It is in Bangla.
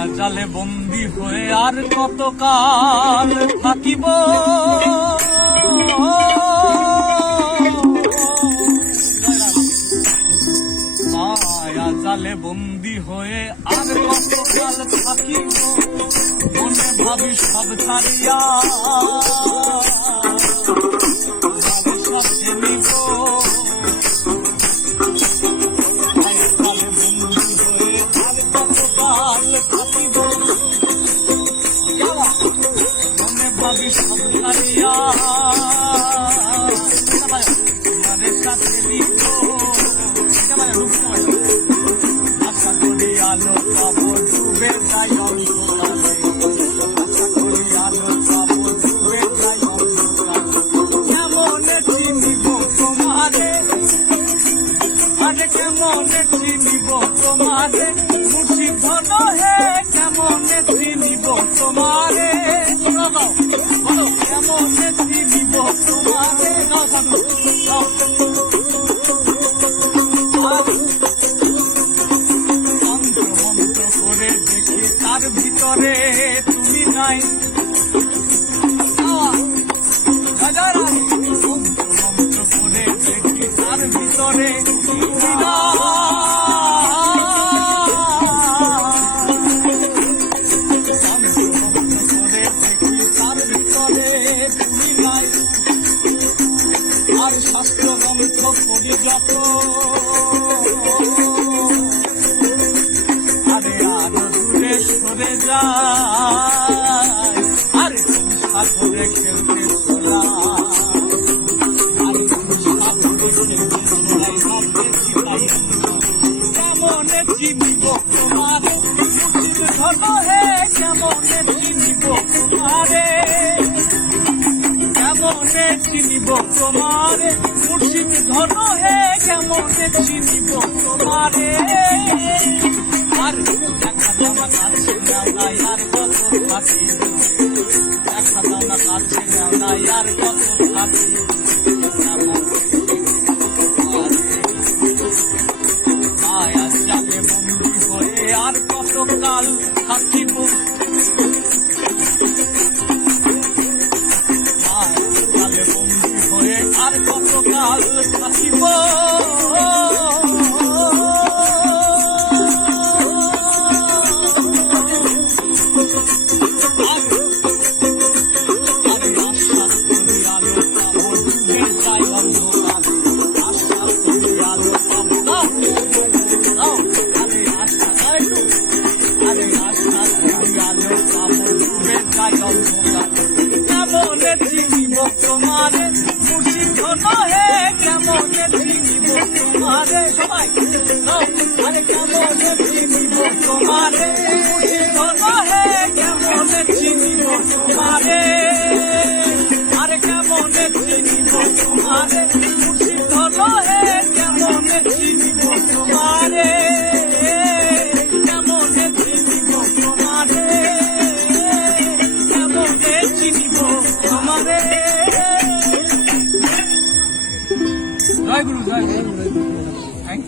মায়া জালে বন্দি হয়ে আর কতকাল থাকিব? মায়া জালে বন্দি হয়ে আর কতকাল থাকিব? মনে ভাবি সব ছাড়িয়া। ভাবি সব তোমাদের সাথে লিখব আশা করি আলো পাবো ডুবে যাই অন্ধকারে আশা করি আলো পাবো ডুবে যাই অন্ধকারে কেমন তোমারে গাও। আর মন্ত্র মন্ত্র করে দেখি তার ভিতরে তুমি নাই করে দেখি তার ভিতরে তুমি নাই। আরে আরও দূরে সরে আরে তুমি সাগরে খেলতে চলা আরে তুমি তোমারে ধন হে কেমনে চিনিব তোমারে কেমনে চিনিব তোমারে? মুর্শিদ ধন হে কেমনে চিনিব তোমারে? আর দেখা না কাছে যাও না আর কত থাকি দেখা না কাছে যাও না আর কত বন্দি আর কত কাল থাকিব? কাল থাকিব আরে আশ্বাস করি আলো পাবো। তোমারে সবাই আরে কেমন চিনিব তোমারে? কেমন চিনিব তোমারে? আরে কেমন চিনিব তোমারে? খুশি ধরো হে, কেমন চিনিব তোমারে? কেমন চিনিব তোমারে? কেমন চিনিব তোমারে Yeah.